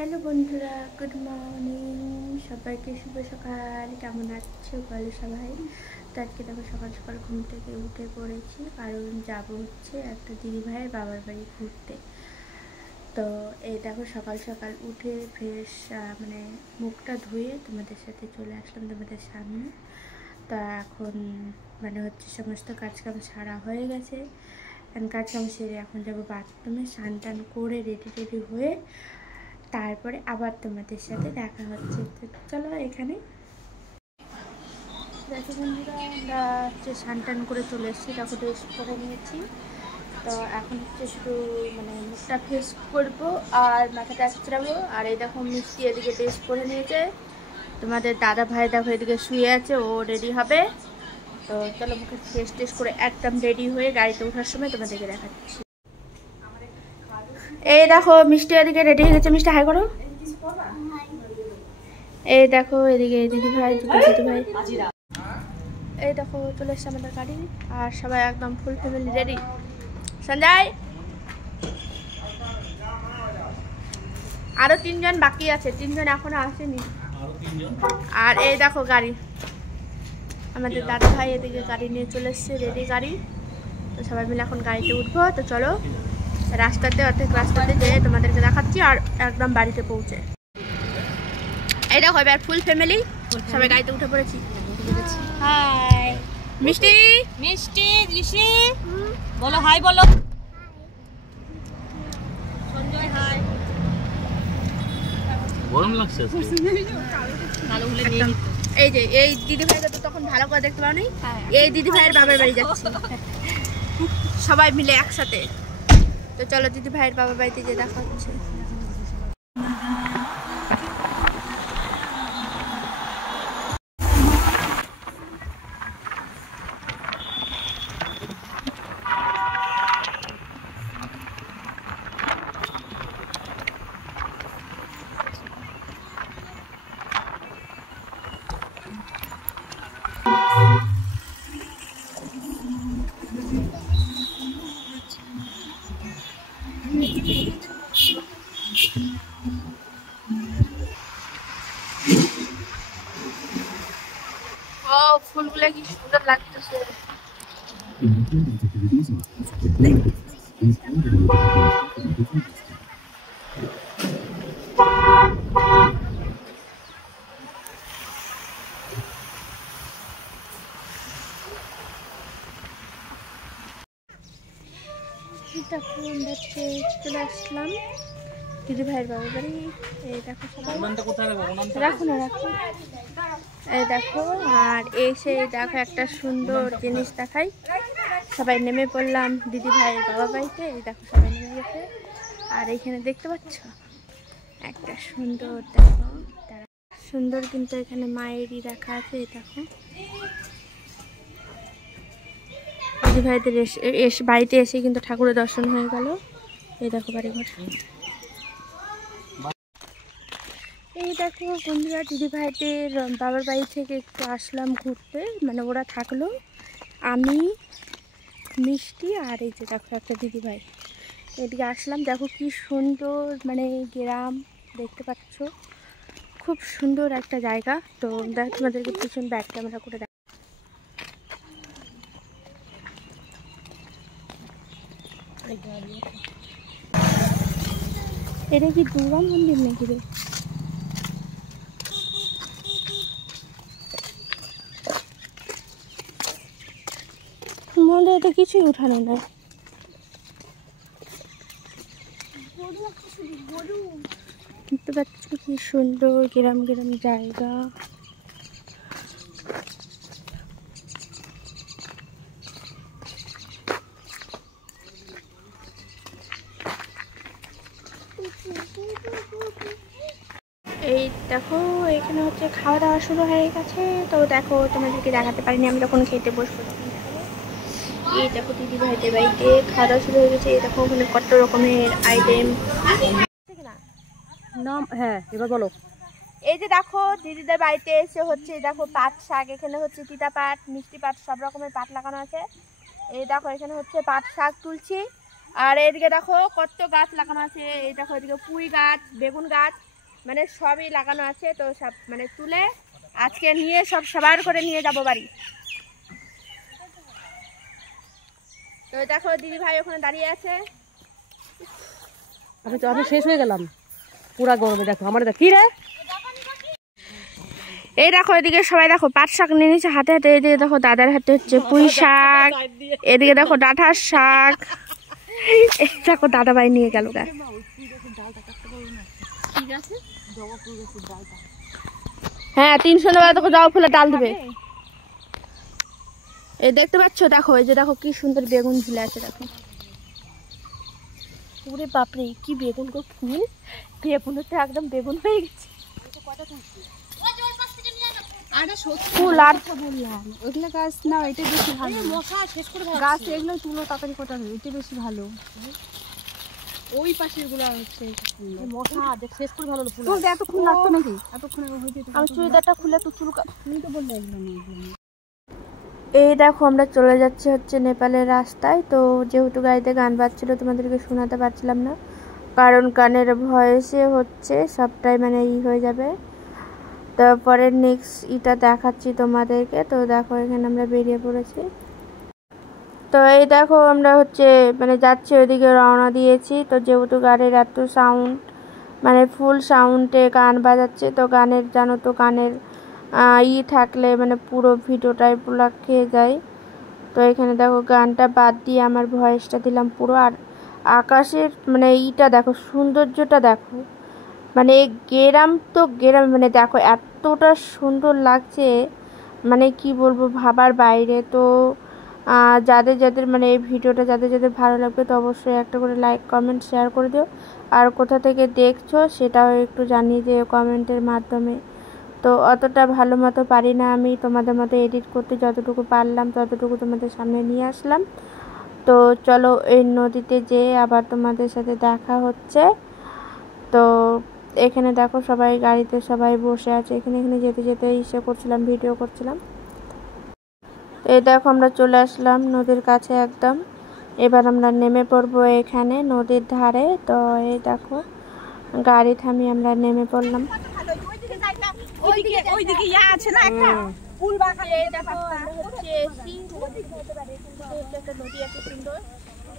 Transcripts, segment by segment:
Hello বন্ধুরা, good morning. সবাইকে শুভ সকাল। কেমন আছো বলো সবাই? তো আজকে দেখো সকাল সকাল ঘুম থেকে উঠে পড়েছি, কারণ যাবো হচ্ছে একটা দিদিভাইয়ের বাবার বাড়ি ঘুরতে। তো এই দেখো সকাল সকাল উঠে ফ্রেশ মানে মুখটা ধুয়ে তোমাদের সাথে চলে আসলাম তোমাদের সামনে। তো এখন মানে হচ্ছে সমস্ত কাজকাম সারা হয়ে গেছে। কাজকাম সেরে এখন যাবো বাথরুমে, স্নান টান করে রেডি হয়ে তারপরে আবার তোমাদের সাথে দেখা হচ্ছে। তো চলো, এখানে দেখো বন্ধুরা, আমরা হচ্ছে স্নান টান করে চলে এসেছি, দেখো ড্রেস পরে নিয়েছি। তো এখন হচ্ছে শুধু মানে মুখটা ফ্রেশ করবো আর মাথাটা আঁচড়াবো। আর এই দেখো মিষ্টি এদিকে ড্রেস পরে নিয়েছে, তোমাদের দাদা ভাই দেখো এদিকে শুয়ে আছে, ও রেডি হবে। তো চলো মুখে ফ্রেশ টেস্ট করে একদম রেডি হয়ে গাড়িতে ওঠার সময় তোমাদেরকে দেখাচ্ছি। এই দেখো মিষ্টি এদিকে রেডি হয়ে গেছে, মিষ্টি হাই করো। এই দেখো এদিকে দিদি ভাই এই দেখো চলে এসছে আমাদের গাড়ি, আর সবাই একদম ফুল ফ্যামিলি রেডি। সঞ্জয়, আরো 3 জন বাকি আছে, 3 জন এখনো আসেনি। আর এই দেখো গাড়ি, আমাদের দাদা ভাই এদিকে গাড়ি নিয়ে চলে এসছে, রেডি গাড়ি। তো সবাই মিলে এখন গাড়িতে উঠবো। তো চলো অর্ধেক রাস্তাতে যেয়ে তোমাদেরকে দেখাচ্ছি, আর একদম বাড়িতে পৌঁছে এই দেখো এবার ফুল ফ্যামিলি সবাই গাড়িতে উঠে পড়েছি। হাই মিষ্টি, মিষ্টি ঋষি বলো, হাই বলো। সঞ্জয় হাই। গরম লাগছে। এই যে এই দিদি ভাইকে তো তখন ভালো করে দেখতে পাওনি, এই দিদি ভাইয়ের বাবার বাড়ি যাচ্ছি সবাই মিলে একসাথে। তো চলো দিদি ভাইয়ের বাবার বাড়িতে যে দেখা হচ্ছে। ও ফুলগুলো কি সুন্দর লাগতেছে। চলে আসলাম দিদি ভাইয়ের বাবার বাড়ি। এই দেখো রাখো না, রাখো। এই দেখো, আর এসে দেখো একটা সুন্দর জিনিস দেখাই। সবাই নেমে পড়লাম দিদি ভাইয়ের বাবার বাড়িতে। এই দেখো সবাই নেমে গেছে, আর এইখানে দেখতে পাচ্ছ একটা সুন্দর, দেখো সুন্দর কিন্তু এখানে মায়েরই রাখা আছে। এই দেখো দিদি ভাইদের এসে বাড়িতে এসে কিন্তু ঠাকুরের দর্শন হয়ে গেল। এই দেখো বাড়িঘর। এই দেখো বন্ধুরা, দিদি ভাইদের বাবার বাড়ি থেকে একটু আসলাম ঘুরতে, মানে ওরা থাকলো, আমি মিষ্টি আর এই যে দেখো একটা দিদি ভাই। এদিকে আসলাম, দেখো কি সুন্দর মানে গ্রাম, দেখতে পাচ্ছ খুব সুন্দর একটা জায়গা। তো দেখো তোমাদেরকে পিছন ব্যাক ক্যামেরা করে দেখ। এটা কি দুর্গা মন্দির নাকি রে? মন্দিরে তো কিছুই উঠানো নাই। দেখতে পাচ্ছ কি সুন্দর গ্রাম গ্রাম জায়গা। এই দেখো এখানে হচ্ছে খাওয়া দাওয়া শুরু হয়ে গেছে। তো দেখো তোমাদেরকে দেখাতে পারিনি, আমি যখন খেতে বসবো তখন দেখাবো। এই দেখো দিদি ভাইদের বাড়িতে খাওয়া দাওয়া শুরু হয়ে গেছে। এই দেখো ওখানে কত রকমের আইটেম। নাম হ্যাঁ, এবার বলো। এই যে দেখো দিদিদের বাড়িতে এসে হচ্ছে দেখো পাট শাক, এখানে হচ্ছে তিতা পাট, মিষ্টি পাট, সব রকমের পাট লাগানো আছে। এই দেখো এখানে হচ্ছে পাট শাক তুলছি, আর এদিকে দেখো কত গাছ লাগানো আছে। এই দেখো এদিকে পুঁই গাছ, বেগুন গাছ, মানে সবই লাগানো আছে। তো সব মানে তুলে আজকে নিয়ে সব সবার করে নিয়ে যাব বাড়ি। তো দেখো দিদি ভাই ওখানে দাঁড়িয়ে আছে। আমি শেষ হয়ে গেলাম পুরা গরমে। দেখো আমার কি রে, এই দেখো এদিকে সবাই দেখো পাট শাক নিয়ে নিচ্ছে হাতে হাতে। এদিকে দেখো দাদার হাতে হচ্ছে পুঁই শাক, এদিকে দেখো ডাঁটার শাক। এই দেখো দাদা ভাই নিয়ে গেল গা। হ্যাঁ 300 টাকা তোকে জবা ফুলের ডাল দিবে। এই দেখতে পাচ্ছ দেখো, এই যে দেখো কি সুন্দর বেগুন ঝুলে আছে দেখো। ওরে বাপরে কি বেগুন গো, ফুল বেগুনটা একদম বেগুন হয়ে গেছে। ফুল আর বললাম ওইগুলো গাছ না, এটা বেশি ভালো। গাছ এগুলো তুলো তাড়াতাড়ি কোটা, এটা বেশি ভালো। ওই পাশে এগুলো হচ্ছে মশা দেখ শেষ করে ভালো ফুল। তোর এতক্ষণ লাগতো নাকি? এতক্ষণ আমি চুড়িদারটা খুলে তো চুল তুমি তো বললে এগুলো না। এই দেখো আমরা চলে যাচ্ছি হচ্ছে নেপালের রাস্তায়। তো যেহেতু গাড়িতে গান বাজছিল তোমাদেরকে শোনাতে পারছিলাম না, কারণ গানের ভয়েসে হচ্ছে সবটাই মানে হয়ে যাবে। তারপরে নেক্সট এটা দেখাচ্ছি তোমাদেরকে। তো দেখো এখানে আমরা বেরিয়ে পড়েছি। তো এই দেখো আমরা হচ্ছে মানে যাচ্ছি ওইদিকে রওনা দিয়েছি। তো যেহেতু গাড়ির এত সাউন্ড মানে ফুল সাউন্ডে গান বাজাচ্ছে, তো গানের জানো তো গানের থাকলে মানে পুরো ভিডিওটাই পুরো খেয়ে যায়। তো এখানে দেখো গানটা বাদ দিয়ে আমার ভয়েসটা দিলাম পুরো। আর আকাশের মানে দেখো সৌন্দর্যটা দেখো, মানে গ্রাম তো গ্রাম, মানে দেখো এতটা সুন্দর লাগছে মানে কি বলবো ভাবার বাইরে। তো যাদের যাদের মানে এই ভিডিওটা যাদের যাদের ভালো লাগবে তো অবশ্যই একটা করে লাইক কমেন্ট শেয়ার করে দিও। আর কোথা থেকে দেখছো সেটাও একটু জানিয়ে দিও কমেন্টের মাধ্যমে। তো অতটা ভালো মতো পারি না আমি, তোমাদের মতো এডিট করতে যতটুকু পারলাম ততটুকু তোমাদের সামনে নিয়ে আসলাম। তো চলো এই নদীতে যেয়ে আবার তোমাদের সাথে দেখা হচ্ছে। তো এখানে দেখো সবাই গাড়িতে সবাই বসে আছে, এখানে যেতে যেতে করছিলাম, ভিডিও করছিলাম। এই দেখো আমরা চলে আসলাম নদীর কাছে একদম। এবার আমরা নেমে পড়বো এখানে নদীর ধারে। তো এই দেখো গাড়ি থামিয়ে আমরা নেমে পড়লাম।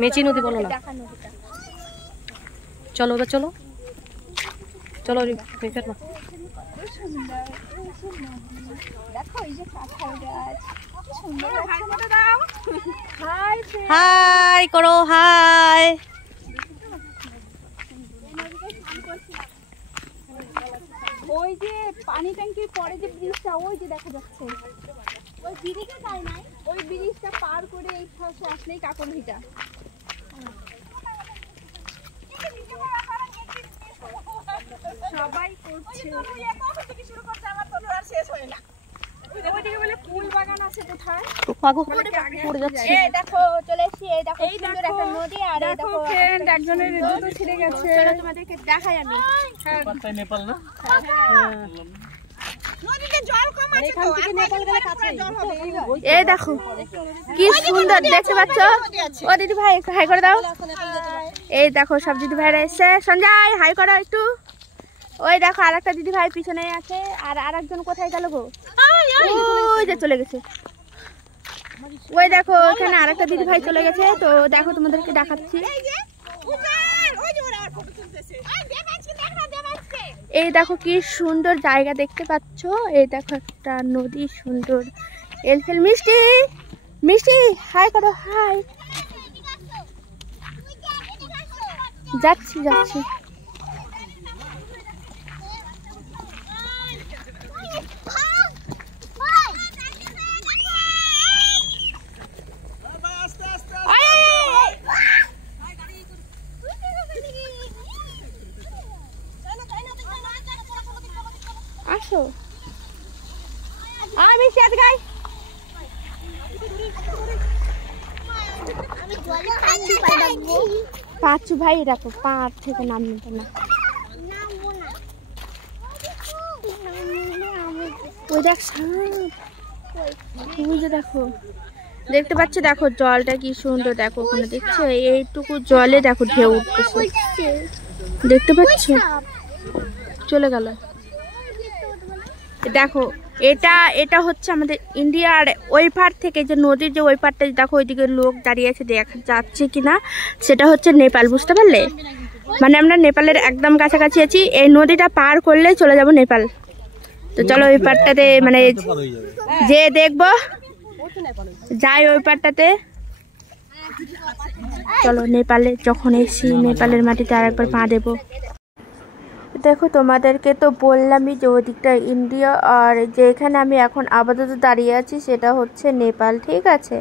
মেচি নদী বলো না, চলো ওটা চলো চলো। হাই করো, হাই। ওই যে পানি ট্যাঙ্কির পরে যে ব্রিজটা ওই যে দেখা যাচ্ছে, ওই ব্রিজে যায় নাই, ওই ব্রিজটা পার করে এই পাশে আসলেই কাকরভিটা। সবাই করছে, শেষ হয় না। ওইদিকে বলে ফুল বাগান আছে কোথায়? এই দেখো চলে এসেছি, এই দেখো সুন্দর একটা নদী। আর এই দেখো ফ্রেন্ড একজনের জুতো ছিঁড়ে গেছে, চলো তোমাদেরকে দেখাই আমি। পাতায় নেপাল না? নদীতে জল কম আছে তো, আর নেপাল গেলে কাছে জল হবে। এই দেখো কি সুন্দর দেখতে পাচ্ছ। ও দিদি ভাই একটু হাই করে দাও। এই দেখো সব দিদি ভাইরা এসে, সঞ্জয় হাই করো একটু। ওই দেখো আরেকটা দিদি ভাই পিছনে আছে, আর আরেকজন কোথায় গেল গো? ওই যে চলে গেছে। ওই দেখো ওখানে আরেকটা দিদি ভাই চলে গেছে। তো দেখো তোমাদেরকে দেখাচ্ছি। এই দেখো কি সুন্দর জায়গা দেখতে পাচ্ছ। এই দেখো একটা নদী সুন্দর। এলফেল মিষ্টি মিষ্টি হাই করো, হাই। যাচ্ছি যাচ্ছি। আসো আমি সাথে গাই। পাঁচু ভাই দেখো পাঁচ থেকে নাম নিতে না। ওই দেখ ওই যে দেখো দেখতে পাচ্ছ, দেখো জলটা কি সুন্দর, দেখো ওখানে দেখছো এইটুকু জলে দেখো ঢেউ উঠতেছে, দেখতে পাচ্ছ, চলে গেল। দেখো এটা হচ্ছে আমাদের ইন্ডিয়ার ওই পার থেকে, যে নদীর যে ওই পারটা দেখো, ওইদিকে লোক দাঁড়িয়ে আছে, দেখা যাচ্ছে কিনা, সেটা হচ্ছে নেপাল, বুঝতে পারলে? মানে আমরা নেপালের একদম কাছাকাছি আছি, এই নদীটা পার করলে চলে যাব নেপাল। তো চলো ওই পারটাতে মানে যে দেখবো, যাই ওই পারটাতে। চলো নেপালে যখন এসি, নেপালের মাটিতে আর একবার পা দেবো। দেখো তোমাদেরকে তো বললামই যে ওদিকটা ইন্ডিয়া, আর যেখানে আমি এখন আপাতত দাঁড়িয়ে আছি সেটা হচ্ছে নেপাল, ঠিক আছে?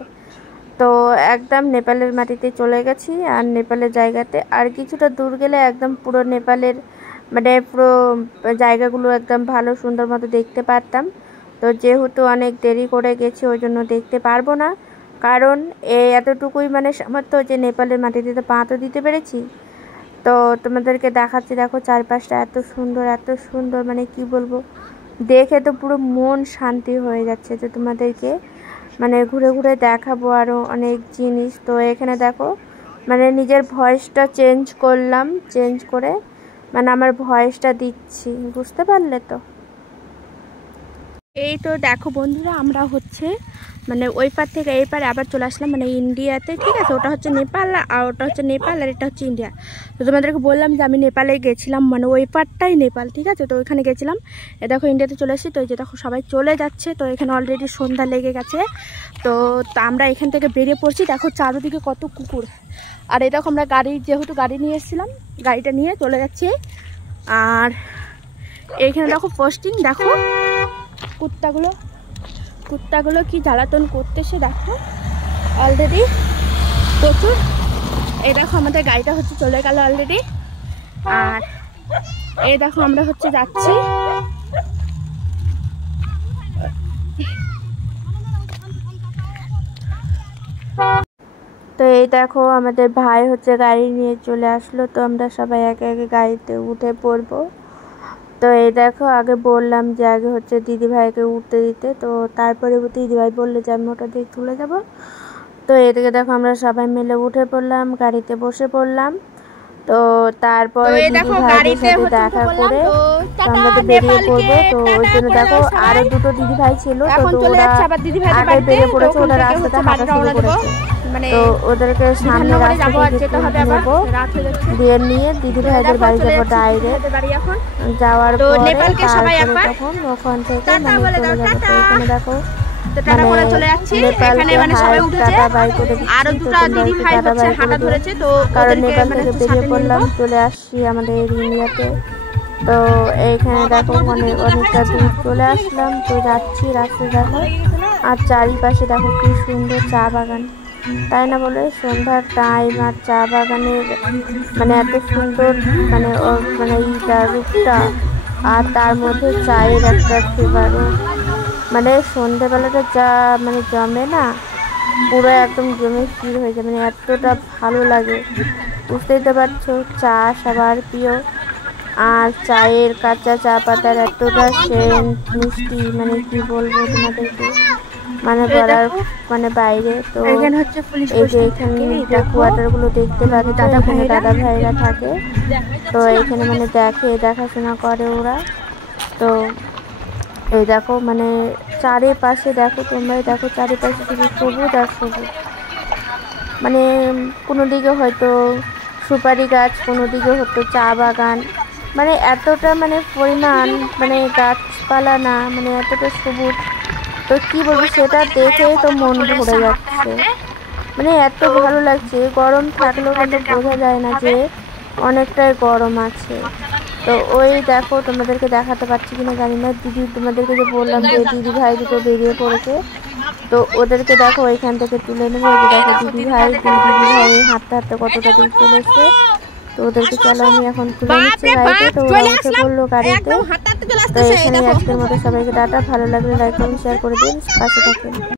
তো একদম নেপালের মাটিতে চলে গেছি, আর নেপালের জায়গাতে আর কিছুটা দূর গেলে একদম পুরো নেপালের মানে পুরো জায়গাগুলো একদম ভালো সুন্দর মতো দেখতে পারতাম। তো যেহেতু অনেক দেরি করে গেছি ওই জন্য দেখতে পারবো না, কারণ এতটুকুই মানে সামর্থ্য যে নেপালের মাটিতে তো পা তো দিতে পেরেছি। তো তোমাদেরকে দেখাচ্ছি, দেখো চারপাশটা এত সুন্দর, মানে কি বলবো, দেখে তো পুরো মন শান্তি হয়ে যাচ্ছে। তো তোমাদেরকে মানে ঘুরে ঘুরে দেখাবো আরও অনেক জিনিস। তো এখানে দেখো মানে নিজের ভয়েসটা চেঞ্জ করলাম, চেঞ্জ করে মানে আমার ভয়েসটা দিচ্ছি, বুঝতে পারলে তো? এই তো দেখো বন্ধুরা, আমরা হচ্ছে মানে ওই পার থেকে এই পারে আবার চলে আসলাম মানে ইন্ডিয়াতে, ঠিক আছে? ওটা হচ্ছে নেপাল, আর ওটা হচ্ছে নেপাল, আর এটা হচ্ছে ইন্ডিয়া। তো তোমাদেরকে বললাম যে আমি নেপালে গেছিলাম, মানে ওই পারটাই নেপাল, ঠিক আছে? তো ওইখানে গেছিলাম। এ দেখো ইন্ডিয়াতে চলে এসেছি। তো এই যে দেখো সবাই চলে যাচ্ছে, তো এখানে অলরেডি সন্ধ্যা লেগে গেছে। তো আমরা এখান থেকে বেরিয়ে পড়ছি, দেখো চারদিকে কত কুকুর। আর এই দেখো আমরা যেহেতু গাড়ি নিয়ে এসেছিলাম, গাড়িটা নিয়ে চলে যাচ্ছি। আর এইখানে দেখো পোস্টিং, দেখো কুত্তাগুলো কি জ্বালাতন করতেছে, দেখো অলরেডি প্রচুর। এই দেখো আমাদের গাড়িটা হচ্ছে চলে গেল অলরেডি। আর এই দেখো আমরা হচ্ছে যাচ্ছি। তো এই দেখো আমাদের ভাই হচ্ছে গাড়ি নিয়ে চলে আসলো। তো আমরা সবাই একে একে গাড়িতে উঠে পড়বো। তো এই দেখো আগে বললাম যে আগে হচ্ছে দিদিভাইকে উঠতে দিতে, তো তারপরে দিদিভাই বললো যে আমি ওটা দিয়ে চলে যাব। তো এদিকে দেখো আমরা সবাই মিলে উঠে পড়লাম, গাড়িতে বসে পড়লাম। তো তারপরে দিদিভাইদের সাথে দেখা করে আমরা তো বেরিয়ে পড়বো। তো ওই জন্য দেখো আরো দুটো দিদিভাই ছিল, তো ওরা আগে বেরিয়ে পড়েছে, ওরা রাস্তাটা হাঁটা শুরু করেছে। তো ওদেরকে সামনে রাস্তা নেবো, দিয়ে নিয়ে দিদিভাইদের বাড়ি যাবো ডাইরেক্ট। যাওয়ার পরে তারপরে তখন ওখান থেকে মানে চলে যাবো। তো এখানে দেখো কারণ নেপাল থেকে বেরিয়ে পড়লাম, চলে আসছি আমাদের ইন্ডিয়াতে। তো এইখানে দেখো মানে অনেকটা দূর চলে আসলাম। তো যাচ্ছি রাস্তায় দেখো, আর চারিপাশে দেখো কি সুন্দর চা বাগান, তাই না বলে? সন্ধ্যার টাইম আর চা বাগানের মানে এত সুন্দর মানে মানে এইটা রূপটা, আর তার মধ্যে চায়ের একটা ফ্লেভারও, মানে সন্ধ্যেবেলাটা যা মানে জমে না, পুরো একদম জমে স্থির হয়ে যায়, মানে এতটা ভালো লাগে, বুঝতেই তো পারছো। চা সবার প্রিয়, আর চায়ের কাঁচা চা পাতার এতটা সেন্ট মিষ্টি, মানে কি বলবো তোমাদেরকে, মানে বলার মানে বাইরে। তো এই যে এখানে কোয়ার্টারগুলো দেখতে পাচ্ছি, দাদা ভাইরা থাকে। তো এখানে মানে দেখাশোনা করে ওরা। তো এই দেখো মানে চারিপাশে দেখো, তোমরাই দেখো চারিপাশে শুধু সবুজ আর সবুজ, মানে কোনো দিকে হয়তো সুপারি গাছ, কোনো দিকে হয়তো চা বাগান, মানে এতটা মানে পরিমাণ মানে গাছপালা না, মানে এতটা সবুজ। তো কি বলবো, সেটা দেখেই তো মন ভরে যাচ্ছে, মানে এত ভালো লাগছে। গরম থাকলেও কিন্তু বোঝা যায় না যে অনেকটাই গরম আছে। তো ওই দেখো তোমাদেরকে দেখাতে পারছি কিনা জানি না, তোমাদেরকে যে বললাম যে দিদি ভাই দুটো বেরিয়ে পড়েছে, তো ওদেরকে দেখো ওইখান থেকে তুলে নেবো। দেখো দিদি ভাই হাঁটতে হাঁটতে কতটা দূর চলে এসছে। তো ওদেরকে চলো আমি এখন তুলে নিচ্ছি গাড়িতে। তো ওরা উঠে পড়লো গাড়িতে। তো এখানে আজকের মতো সবাইকে টাটা, ভালো লাগলে লাইক করুন, শেয়ার করে দিন, পাশে থাকুন।